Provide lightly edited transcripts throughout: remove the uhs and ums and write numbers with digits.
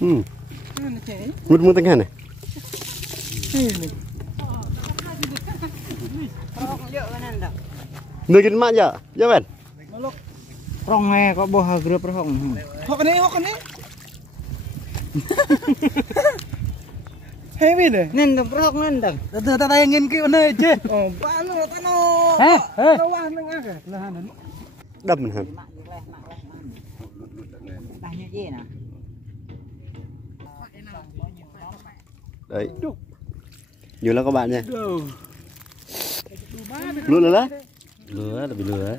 Muốn tăng hẳn này. Nơi cái mạng giờ, giờ bạn. Rong nghe có bò hờ grip rong. Hok cái này. Hay biết đấy. Nên được rong nên được. Từ ta đây nghiên cứu nơi chứ. Bạn nó ta nó. Nó ăn nó nghe kìa. Là nó. Đâm mình hẳn. Đấy. Nhiều lắm các bạn nha. Lừa lừa đấy. Lừa là bị lừa đấy.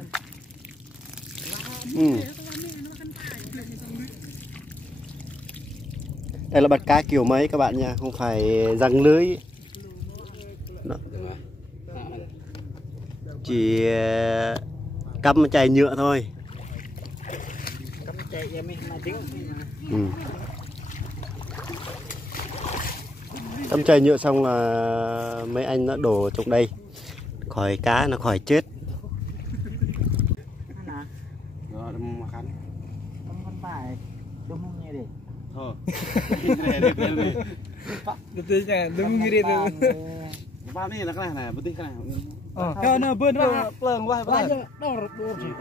Đây là bật cá kiểu mấy các bạn nha, không phải răng lưới. Đó. Chỉ cắm chai nhựa thôi. Cắm chai nhựa xong là mấy anh nó đổ trong đây, khỏi cá nó khỏi chết. Thôi. Betul jangan, demi diri tu. Ba ni nak kena, betul kena. Kau nak benda pelang wah. Banyak dor sih.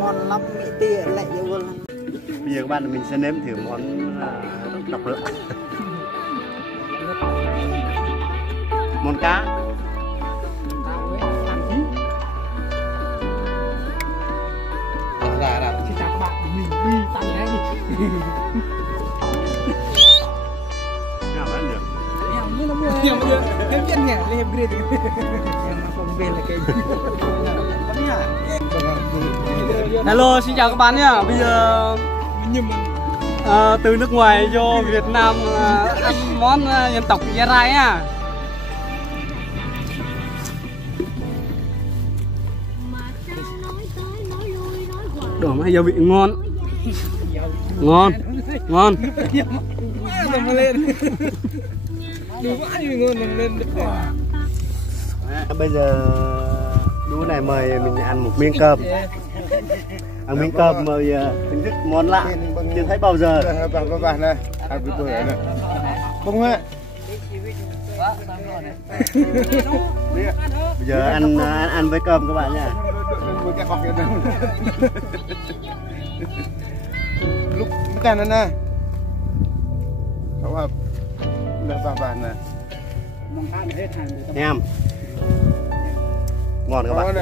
Ngon lắm mỹ tía lại vô. Bây giờ các bạn mình sẽ nếm thử món độc lạ. Món cá. Xin chào các bạn, mình đi tặng ngay đi. Nào ăn được. Em bây giờ em biết nhỉ, em biết đi. Em không biết là cái gì. Hello, xin chào các bạn nhé. Bây giờ từ nước ngoài vô Việt Nam ăn món dân tộc Gia Rai nhá. Đồ mà gia vị ngon. Ngon. Bây giờ đứa này mời mình ăn một miếng cơm. Ăn miếng cơm mà thưởng thức món lạ chưa thấy bao giờ. Bạn này, ăn bữa này. Không hả? Bây giờ ăn với cơm các bạn nha. Lúc cái này nè. Không hợp. Là bạn này. Em. Ngon các bạn.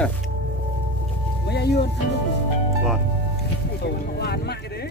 Mấy ai yêu ngon. ăn mặn cái đấy.